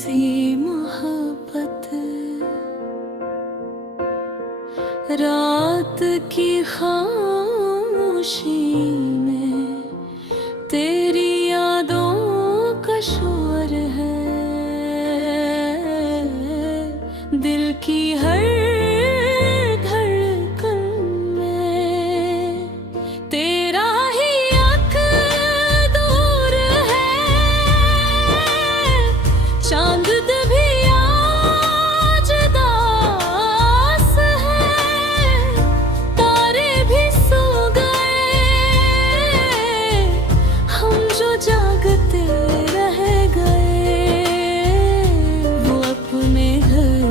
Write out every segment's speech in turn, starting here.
सी मोहब्बत, रात की खामोशी में तेरी यादों का शोर है। दिल की हर धड़कन में तेरा ही दूर है। चांद भी आज दास है, तारे भी सो गए, हम जो जागते रह गए। वो अपने घर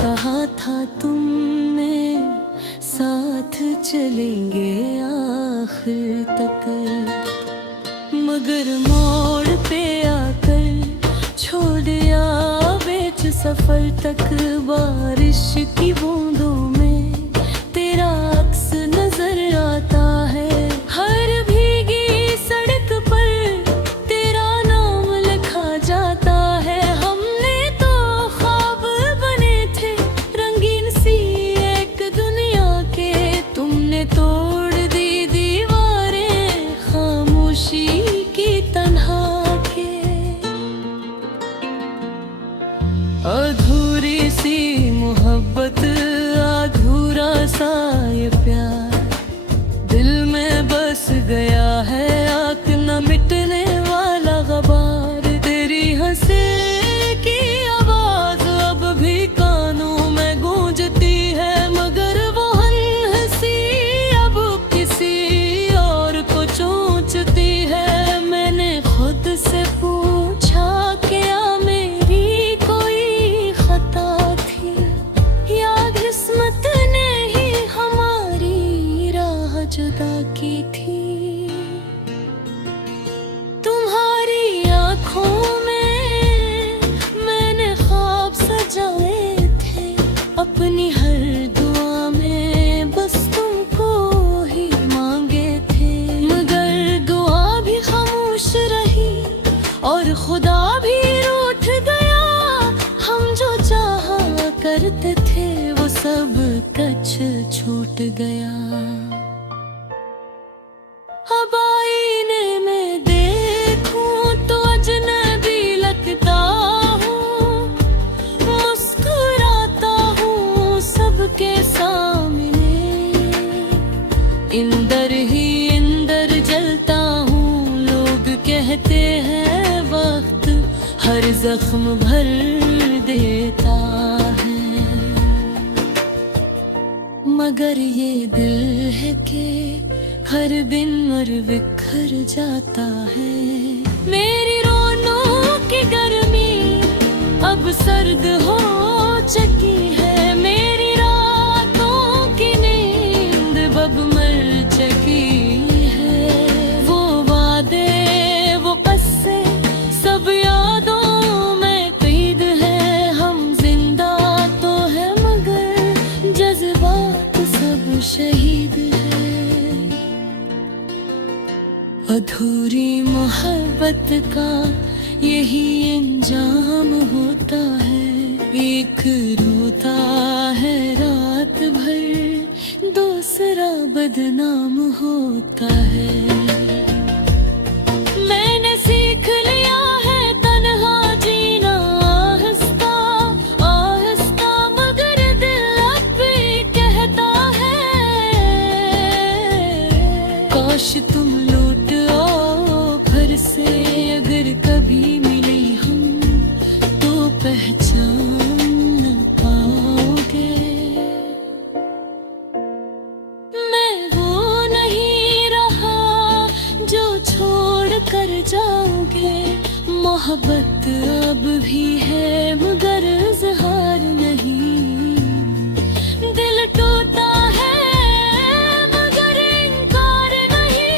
कहा था तुमने, साथ चलेंगे आखिर तक, मगर मोड़ पे आकर छोड़ दिया बीच सफर तक। बारिश की बूंदों में तेरा अक्स नजर आता है, हर भीगी सड़क पर तेरा नाम लिखा जाता है। हमने तो ख्वाब बने थे रंगीन सी एक दुनिया के, तुमने तोड़ दी दीवारें खामोशी की तन्हा के। अधूरी सी मोहब्बत, अधूरा सा ये प्यार, दिल में बस गया है आँख न मिटने वाला ग़बार। तेरी हंसी की आवाज़ अब भी कानों में गूंजती है, मगर वो हंसी अब किसी और को चोंचती है। मैंने खुद से पूछा क्या मेरी कोई खता थी, या किस्मत ने ही हमारी राह जुदा की थी। तुम्हारी आँखों में मैंने ख्वाब सजाए थे, अपनी हर दुआ में बस तुमको ही मांगे थे। मगर दुआ भी खामोश रही और खुदा भी रूठ गया, हम जो चाहा करते थे वो सब कछ छूट गया। अब आईने में देखूं तो अजनबी लगता हूँ, मुस्कुराता हूँ सबके सामने, इंदर ही इंदर जलता हूँ। लोग कहते हैं वक्त हर जख्म भर देता है, मगर ये दिल है कि हर दिन मर बिखर जाता है। मेरी रोनों की गर्मी अब सर्द हो चुकी है, मेरी रातों की नींद अब मर चुकी है। वो वादे वो कस्से सब यादों में कैद है, हम जिंदा तो है मगर जज्बात सब शहीद है। अधूरी मोहब्बत का यही अंजाम होता है, एक रोता है रात भर, दूसरा बदनाम होता है। मैंने सीख लिया है तन्हा जीना आहिस्ता आहिस्ता, मगर दिल अब भी कहता है काश तुम लौट आओ घर से। अगर कभी मिले हम तो पहचान न पाओगे, मैं वो नहीं रहा जो छोड़ कर जाओगे। मोहब्बत अब भी है मगर इज़हार नहीं, दिल टूटा है मगर इनकार नहीं।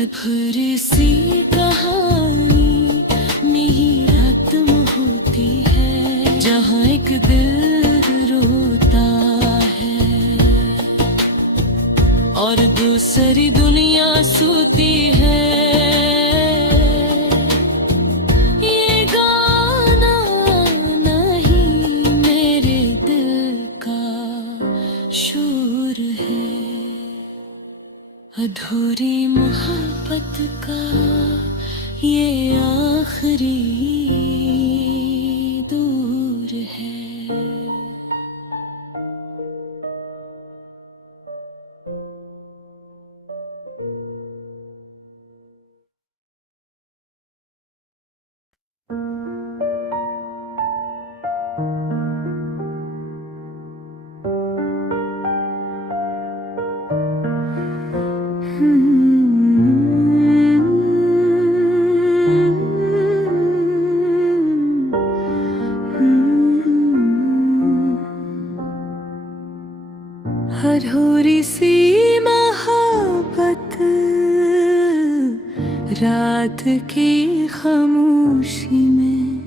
अधूरी सी कहानी ये आखिरी दूर है। अधूरी सी मोहब्बत, रात की खामोशी में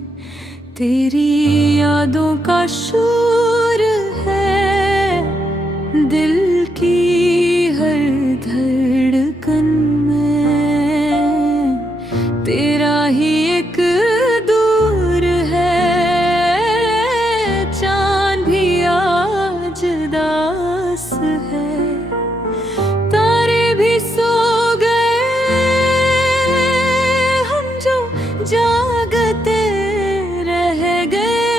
तेरी यादों का शोर है। दिल की हर धड़कन में तेरा ही एक दूर है। चांद भी आज दास है, तारे भी सो गए, हम जो जागते रह गए,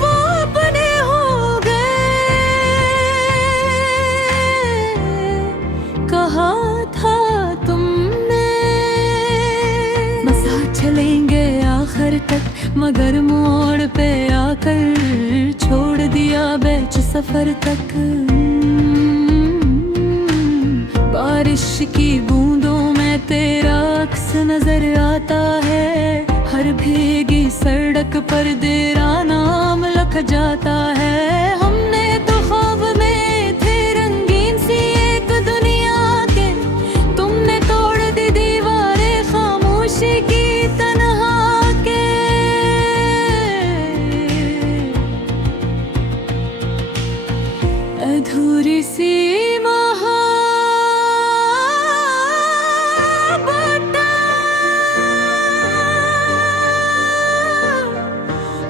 वो अपने हो गए। कहा था तुमने बस चलेंगे आखिर तक, मगर मोड़ पे आकर छोड़ दिया बीच सफर तक। बारिश की बूंदों में तेरा अक्स नजर आता है, हर भीगी सड़क पर तेरा नाम लिख जाता है। हमने तो ख्वाब में थे रंगीन सी एक दुनिया के, तुमने तोड़ दी दीवारें खामोशी की तन्हा के। अधूरी सी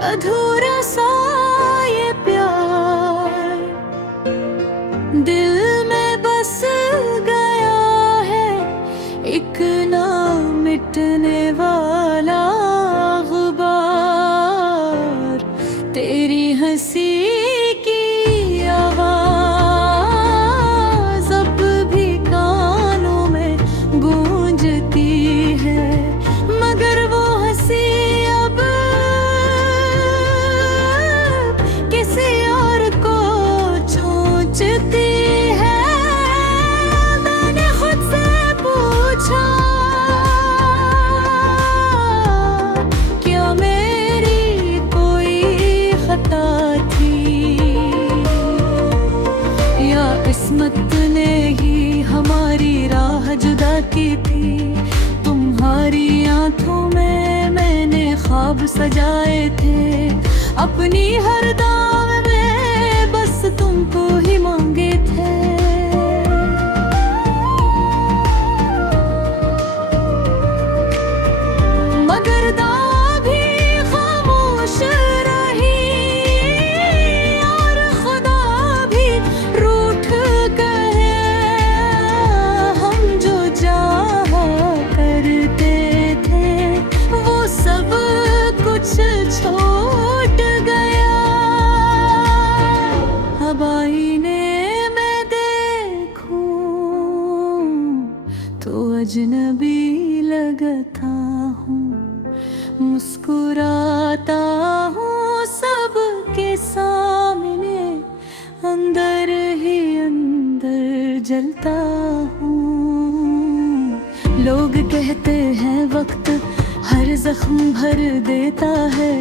अधूरा सा ये प्यार दिल में बस गया है, एक ना मिटने वाला गुबार। तेरी हंसी की आवाज अब भी कानों में गूंजती है, मगर वो हंसी अब किसी और को सोचती है। मैंने खुद से पूछा, क्या मेरी कोई खता थी, या किस्मत ने ही हमारी राह जुदा की थी। तुम्हारी आंखों में मैंने ख्वाब सजाए थे, अपनी हर दाम में बस तुमको ही मांगे थे। मगर दावा भी खामोश रही, और खुदा भी रूठ गए। हम जो चाहा करते थे वो सब कुछ छोड़ गया। अब आईने में देखूं तो अजनबी लगता हूँ, मुस्कुराता हूँ सबके सामने, अंदर ही अंदर जलता हूँ। लोग कहते हैं वक्त हर जख्म भर देता है,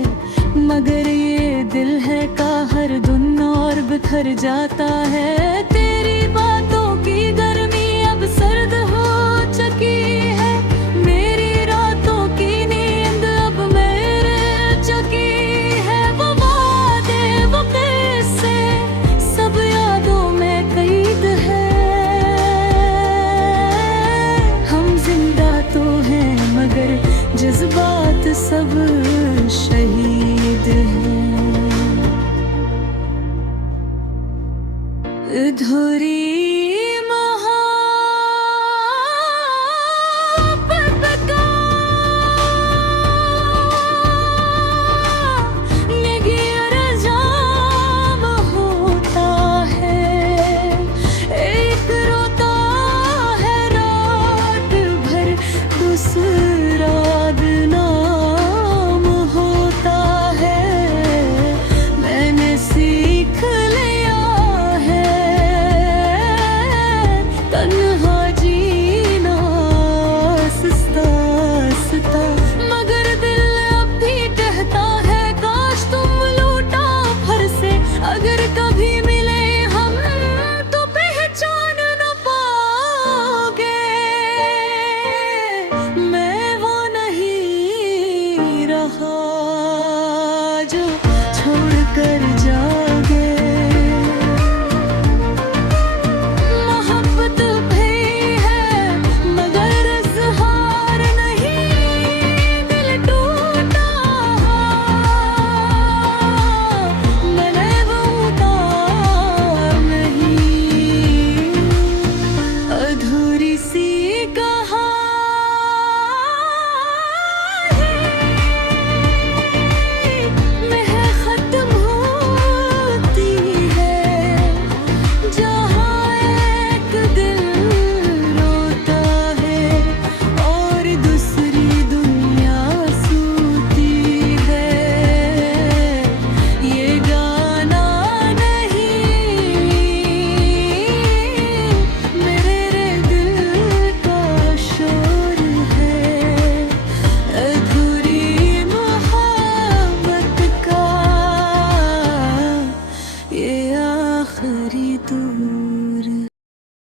मगर ये दिल है का हर धुन और बिखर जाता है। तेरी बातों की गर्मी अब सर्द हो चुकी है, मेरी रातों की नींद अब मेरे चुकी है। वो वादे वो किस्से सब यादों में कैद है, हम जिंदा तो हैं मगर जज्बात सब शहीद हैं। अधूरी मोहब्बत उस